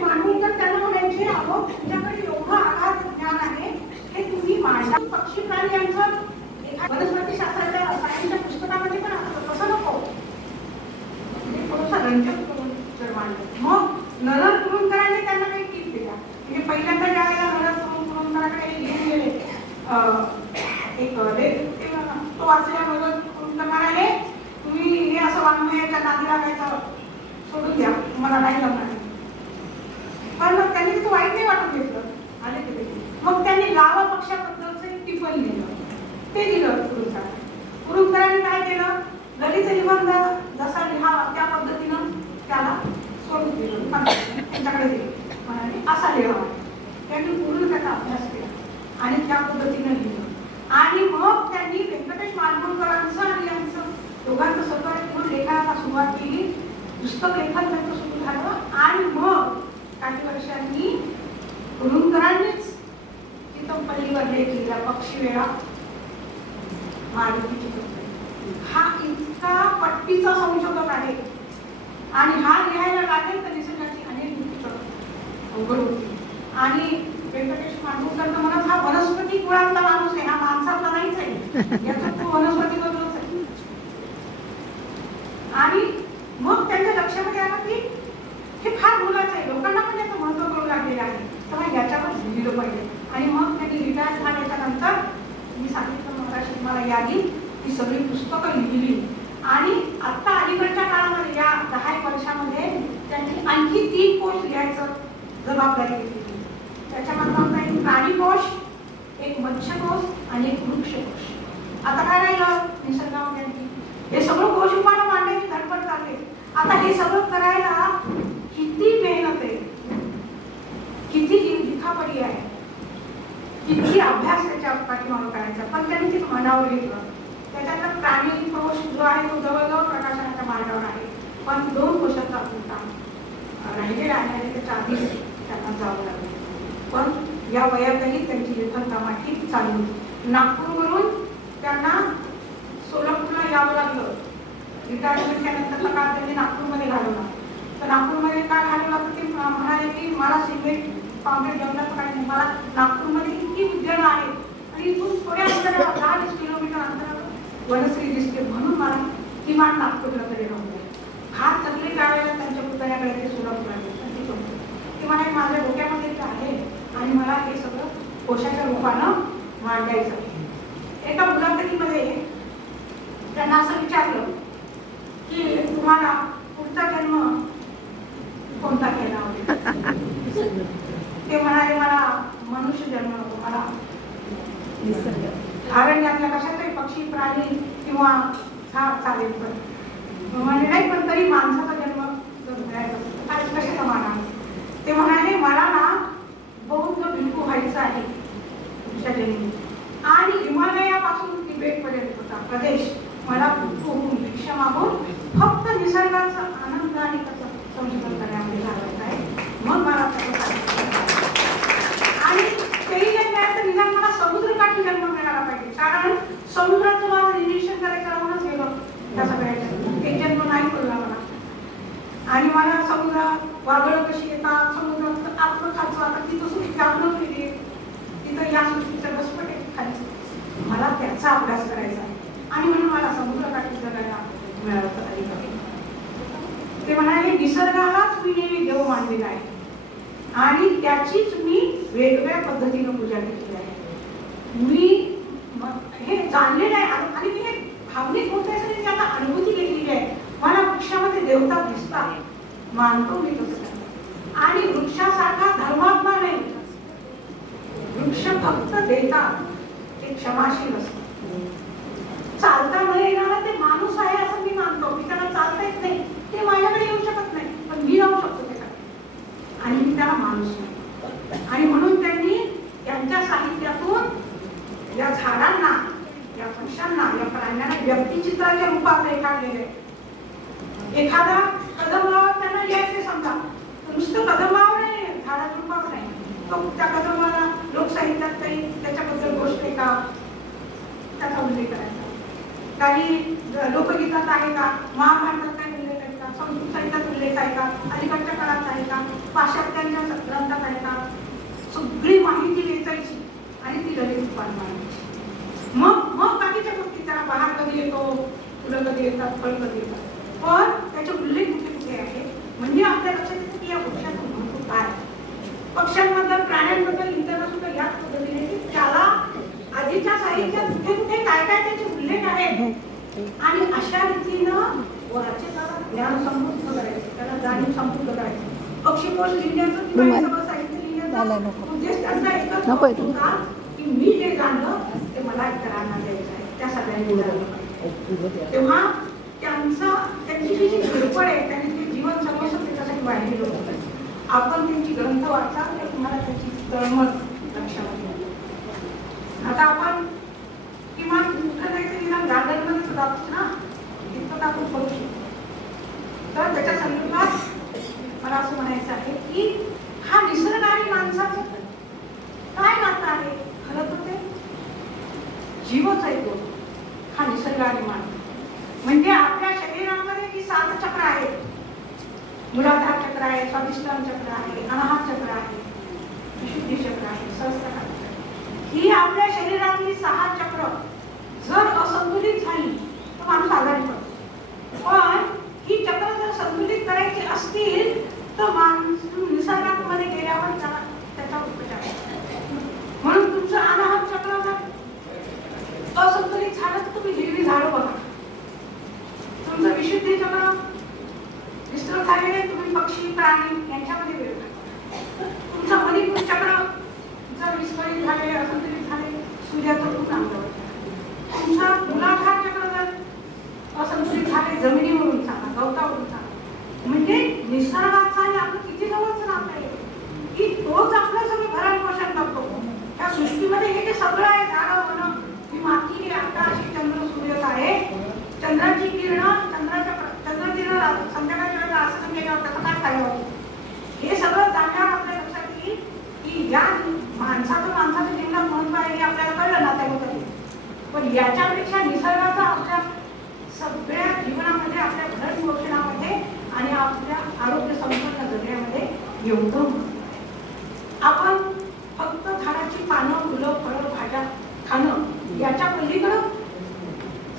मानून तर त्यांना म्हणायचे, अहो तुमच्याकडे एवढं आघात ज्ञान आहे, हे तुम्ही मांडा. पक्षी प्राणी यांचं वनस्पती शास्त्राच्या सायन्सच्या पुस्तकामध्ये पण असतं, तसं नको. थोडंसं रंजक करून जर मांडलं. मग नरहर कुरुंदकरांनी त्यांना काही टीप दिल्या. म्हणजे पहिल्यांदा ज्या वेळेला नरहर कुरुंदकरांकडे घेऊन गेले एक लेख, तो वाचल्या नरहर कुरुंदकर म्हणाले, तुम्ही हे असं वाङ्मयाच्या नादी लागायचं सोडून द्या, मला नाही जमणार. पण मग त्यांनी तो वाईट नाही वाटून घेतलं, आले ते. मग त्यांनी लावा पक्षाबद्दलचं एक टिप्पणी दिलं, ते दिलं कुरुंदकरांनी काय केलं, ललित निबंध जसा लिहावा त्या पद्धतीनं त्याला सोडून दिलं, त्यांच्याकडे दिलं. म्हणाले असा लिहावा. त्यांनी पूर्ण त्याचा अभ्यास केला आणि त्या पद्धतीनं लिहिलं. आणि मग त्यांनी व्यंकटेश माडगूळकरांचं आणि यांचं दोघांचं सहकार्य लेखनाला सुरुवात केली. पुस्तक लेखन त्यांचं सुरू झालं. आणि मग काही वर्षांनी कुरुंदकरांनीच चितमपल्लीवर लेख लिहिला, पक्षीवेळा मारुती चितमपल्ली. हा इतका पट्टीचा संशोधक आहे आणि हा लिहायला लागेल तर निसर्गाची अनेक पुस्तकं अवघड होती. आणि व्यंकटेश माडगूळकर तर म्हणत, हा वनस्पती कुळातला माणूस आहे, हा माणसातला नाहीच आहे, याचा तो वनस्पती बद्दलच आहे. आणि मग त्यांच्या लक्षामध्ये आलं की हे फार मोलाचं आहे, लोकांना पण याचं महत्त्व कळू लागलेलं आहे, तर याच्यावर लिहिलं पाहिजे. आणि मग त्यांनी रिटायर झाल्याच्या नंतर मी सांगितलं मगाशी मला यादी, ती सगळी पुस्तकं लिहिली. आणि आता अलीकडच्या काळामध्ये या 10 वर्षामध्ये त्यांनी आणखी 3 कोश लिहायचं जबाबदारी घेतली. त्याच्यामध्ये एक प्राणीकोश, एक मत्स्यकोश आणि एक वृक्षकोश. आता काय राहिलं निसर्गामध्ये, हे सगळं कोश उपानं मांडण्याची धडपड चालली. आता हे सगळं करायला किती मेहनत आहे, किती लिखापडी आहे, किती अभ्यास त्याच्या पाठीमागे करायचा. पण त्यांनी ते मनावर घेतलं. त्याच्यातला प्राणी कोश जो आहे तो जवळजवळ प्रकाशनाच्या मार्गावर आहे, पण 2 कोशाचा काम राहिलेला आहे, त्याच्या आधी त्यांना जावं लागलं. पण या वयातही त्यांची लेखन कामा ठीक चालू. नागपूरवरून त्यांना सोलापूरला यावं लागलं. रिटायरमेंटच्या नंतरचा काळ त्यांनी नागपूरमध्ये घालवला. तर नागपूरमध्ये काय घालवला तर ते म्हणाले की मला सिमेंट कॉन्क्रीट डेव्हलप करायचं, मला नागपूरमध्ये इतकी उद्यानं आहेत आणि इथून थोड्या अंतरावर 10-20 किलोमीटर अंतरावर वनश्री दिसते, म्हणून मला किमान नागपूरला तरी राहू द्या. फार थकले त्यावेळेला त्यांच्या पुतण्याकडे ते सोलापूरला ते म्हणाले, माझ्या डोक्यामध्ये ते आहे आणि मला हे सगळं कोशाच्या रूपानं मांडायचं आहे. एका मुलाखतीमध्ये त्यांना असं विचारलं की तुम्हाला पुढचा जन्म कोणता केला होता. ते म्हणाले, मला मनुष्य जन्म नको, मला अरण्यातल्या कशातही पक्षी प्राणी किंवा झाड चालेल, पण म्हणजे नाही, पण तरी माणसाचा जन्म कशाचा माना. ते म्हणाले, मला ना बौद्ध भिक्खू व्हायचं आहे पुढच्या जन्मी, आणि हिमालयापासून तिबेट पर्यंतचा प्रदेश मला भिक्खू होऊन भिक्षा मागून फक्त निसर्गाचा आनंद आणि त्याचं संशोधन करण्यामध्ये घालवायचं आहे. मग मला आणि तेही जन्म तर निदान मला समुद्रकाठी जन्म मिळाला पाहिजे, कारण समुद्राचं माझं निरीक्षण करायचं राहूनच गेलं त्या सगळ्याच्या. एक जन्म नाही पडला मला. आणि मला समुद्रात वादळं कशी येतात, समुद्रात आतलं खायचं, आता तिथं सुद्धा जाणून गेली, तिथं या सृष्टीचं घसपट आहे खाली, मला त्याचा अभ्यास करायचा आहे. आणि म्हणून मला समुद्रकाठी जगायला मिळालं तरी. ते म्हणाले, निसर्गालाच मी नेहमी देव मानलेला आहे आणि त्याचीच मी वेगवेगळ्या पद्धतीनं पूजा केलेली आहे. मी हे जाणलेलं आहे आणि मी हे भावनिक होत आहे, त्याला अनुभूती घेतलेली आहे. मला वृक्षामध्ये देवता दिसतात, मानतो मी तसं. आणि वृक्षासारखा धर्मात्मा नाही, वृक्ष फक्त देतात, ते क्षमाशील असतात. चालता न येणारा ते माणूस आहे असं मी मानतो. मी त्याला चालता येत नाही, ते माझ्याकडे येऊ शकत नाही, पण मी राहू शकतो त्याच्याकडे, आणि मी त्याला माणूस नाही. आणि म्हणून त्यांनी त्यांच्या साहित्यातून या झाडांना, या पक्ष्यांना, या प्राण्यांना व्यक्तिचित्राच्या रूपात रेखाटलेले. एखादा कदंबावर त्यांना यायचे समजा, नुसतं कदंबावर नाही, झाडाच्या रूपावर नाही, तो त्या कदंबाला लोकसाहित्यात काही त्याच्याबद्दल गोष्ट आहे का त्याचा उल्लेख करायचा. काही लोकगीतात आहे का, महाभारतात काही उल्लेख आहे का, संस्कृत साहित्यात उल्लेख आहे का, अलीकडच्या काळात आहे का, पाश्चात्य विकायची आणि ती लगेच दुकान मारायची. मग बाकीच्या गोष्टी त्याला बहार कधी येतो, फुलं कधी येतात, फळ कधी येतात, पण त्याचे उल्लेख कुठे कुठे आहे म्हणजे आपल्या लक्षात येतं की या वृक्षाचं महत्व काय. पक्ष्यांबद्दल, प्राण्यांबद्दल लिहिताना सुद्धा याच पद्धतीने की त्याला आधीच्या साहित्यात कुठे कुठे काय काय त्याचे उल्लेख आहेत आणि अशा रीतीनं वाचकाला ज्ञान समृद्ध करायचं, त्याला जाणीव समृद्ध करायचं. पक्षीकोश लिहिण्याचं किंवा हे सगळं साहित्य लिहिण्याचा उद्देश त्यांचा एकच होता की मी जे जाणलं ते मला इतरांना द्यायचं आहे, त्या सगळ्यांनी जाणलं पाहिजे. तेव्हा त्यांची जी धडपड आहे, त्यांनी जे जीवन समोर त्याच्यासाठी वाहिलेलं होतं. आपण त्यांची ग्रंथ वाचाल तर तुम्हाला त्याची तळमळ लक्षात येईल. आता आपण किमान कुठं जायचं निदान गार्डनमध्ये जातो ना, तिथं आपण करू शकतो. तर त्याच्या संदर्भात मला असं म्हणायचं आहे की हा निसर्ग आणि माणसाचं काय नातं आहे. खरं तर ते जीवच आहे तो हा निसर्ग आणि माणूस. म्हणजे आपल्या शरीरामध्ये जी 7 चक्र आहेत, मूलाधार चक्र आहे, स्वाधिष्ठान चक्र आहे, अनाहत चक्र आहे, विशुद्धी चक्र आहे, सहस्त्रकाय चक्र आहे. ही आपल्या शरीरातली 6 चक्र जर असंतुलित झाली तर माणूस आजारी पडतो. पण ही चक्र जर संतुलित करायची असतील तर माणूस निसर्गात मध्ये गेल्यावर त्याचा उपचार आहे. म्हणून तुमचं अनाहत चक्र जर असंतुलित झालं तर तुम्ही हिरवी झाडं बघा. तुमचं विशुद्धी चक्र विस्तृत झालेले तुम्ही पक्षी, प्राणी यांच्यामध्ये वेळ घालता. तुमचं मणिपूर चक्र जर विस्कळीत झाले, असंतुलित झाले, सूर्याचं खूप अंगावर. तुमचं मूलाधार चक्र जर असंतुलित झाले, जमिनीवरून सांगा, गवतावरून सांगा. म्हणजे निसर्गाचा आणि आपलं किती जवळच नातं आहे की तोच आपलं सगळं भरण पोषण करतो. त्या सृष्टीमध्ये हे जे सगळं आहे, झाडं, वनं, ही माती, हे आकाश, चंद्र, सूर्य आहे. चंद्राची किरण, चंद्रकिरण संध्याकाळच्या वेळेला असं केल्यावर त्याचा काय फायदा होतो. हे सगळं जाणल्यावर आपल्या लक्षात येईल की या माणसाचं जीवनात महत्व आहे हे आपल्याला कळलं ना त्याबद्दल. पण याच्यापेक्षा निसर्गाचा आपल्या सगळ्या जीवनामध्ये, आपल्या भरण पोषणामध्ये आणि आपल्या आरोग्य संपन्न जगण्यामध्ये एवढं आपण फक्त झाडाची पानं, फुलं, फळं, भाज्या खाणं याच्या पलीकडं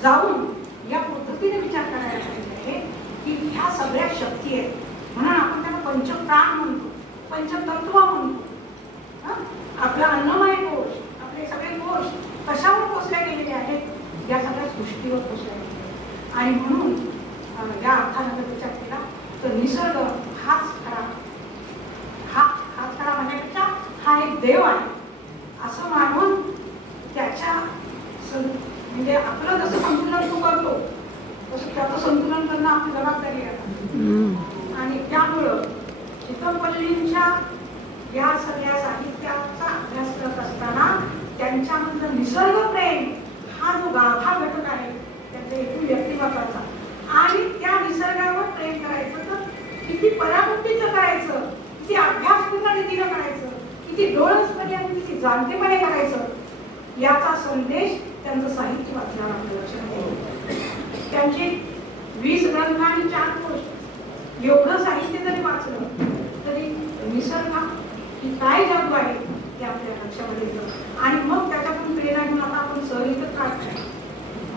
जाऊन या पद्धतीने विचार करायला पाहिजे की ह्या सगळ्या शक्ती आहेत. म्हणून आपण त्यांना पंचप्राण म्हणतो, पंचतत्व म्हणतो. आपला अन्नमय कोश, आपले सगळे कोश कशावर पोचल्या गेलेले आहेत, या सगळ्या सृष्टीवर पोचल्या गेलेले आहेत. आणि म्हणून या अर्थानं विचार केला तर निसर्ग हाच खरा म्हणण्यापेक्षा हा एक देव आहे असं मानून त्याच्या म्हणजे आपलं जसं संतुलन तो करतो तसं त्याचं संतुलन करणं आपली जबाबदारी आहे. आणि त्यामुळं चितमपल्लींच्या या सगळ्या साहित्याचा अभ्यास करत असताना त्यांच्यामधलं निसर्ग प्रेम हा जो गाभा घटक आहे त्याचा हेतू व्यक्तिमत्वाचा आणि त्या निसर्गावर प्रेम करायचं तर किती परामुक्तीचं करायचं, किती अभ्यासपूर्ण रीतीनं करायचं, किती डोळसपणे आणि किती जाणतेपणे करायचं याचा संदेश त्यांचं साहित्य वाचल्यावर आपल्या लक्षात येईल. त्यांची 20 ग्रंथ आणि 4 कोश एवढं साहित्य जरी वाचलं तरी निसर्ग ही काय जादू आहे ते आपल्या लक्षामध्ये येतं. आणि मग त्याच्यातून प्रेरणा घेऊन आता आपण सहलीतच काढतो.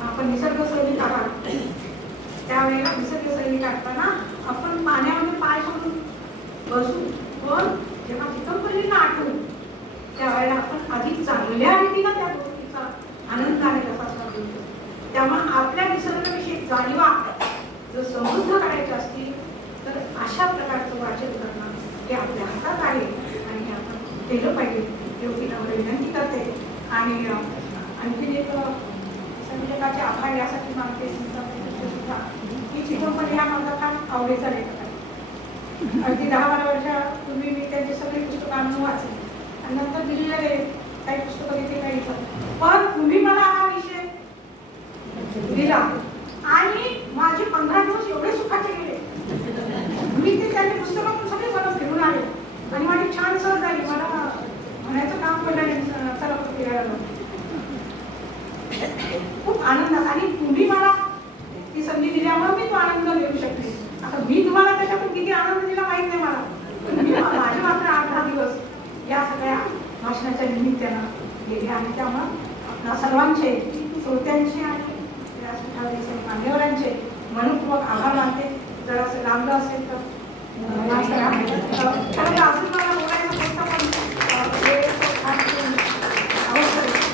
आपण निसर्ग सहली काढा, त्यावेळेला निसर्ग सहली काढताना आपण पाण्यामध्ये पाय सोडून बसू, पण जेव्हा चितमपल्लींना आठवू त्यावेळेला आपण अधिक चांगल्या रीतीनं त्या गोष्टीचा आनंद आहे कसा साधू. त्यामुळे आपल्या निसर्गाविषयी जाणीवा जर समृद्ध करायची असतील तर अशा प्रकारचं वाचन करणं हे आपल्या हातात आहे आणि हे आपण केलं पाहिजे एवढी आम्हाला विनंती करते. आणि आणखी एक संयोजकाचे आभार यासाठी मागते सुद्धा की चितमपल्ली हा माझा फार आवडीचा लेखक आहे. अगदी 10-12 वर्षापूर्वी मी त्यांची सगळी पुस्तकं आणून वाचली आणि नंतर दिल्लीला गेले, काही पुस्तकं तिथे काही पण तुम्ही मला हा विषय दिला आणि माझे 15 दिवस एवढे सुखाचे गेले. मी ते त्यांनी पुस्तकातून सगळे परत फिरून आले आणि माझी छान सहल झाली. मला म्हणायचं काम पडलं नाही, चला फिरायला खूप आनंद. आणि तुम्ही मला ती संधी दिल्यामुळे मी तो आनंद घेऊ शकते. आता मी तुम्हाला त्याच्यातून किती आनंद दिला माहित नाही मला, पण मी मला निमित्तानं गेले आणि त्यामुळं आपल्या सर्वांचे श्रोत्यांचे आणि व्यासपीठावरील मान्यवरांचे मनपूर्वक आभार मानते. जर असं लांबलं असेल तर माफ करा. खरं तर अजून मला बोलायचं होतं पण वेळ फार आवश्यक आहे.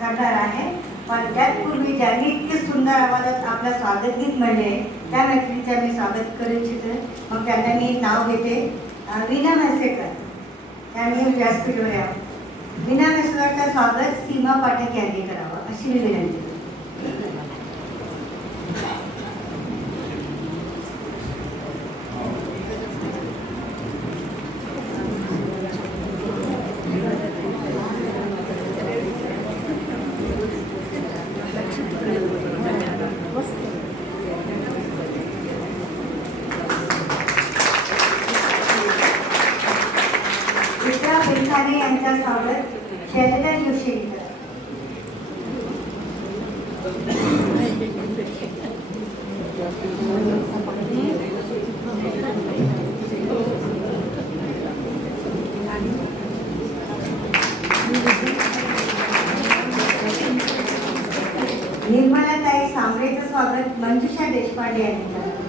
करणार आहे. पण त्यापूर्वी ज्यांनी इतके सुंदर आवाजात आपलं स्वागत गीत म्हणले त्या मैत्रिणीचं मी स्वागत करू इच्छिते. मग त्यांना मी नाव घेते वीणा म्हैसेकर. त्यांनी व्यासपीठावर यावं. वीणा म्हैसेकरचं स्वागत सीमा पाठक यांनी करावं अशी मी विनंती करते. बेखाने यांचं स्वागत शैलजा जोशी. निर्मलाताई सांबरेचं स्वागत मंजुषा देशपांडे यांनी.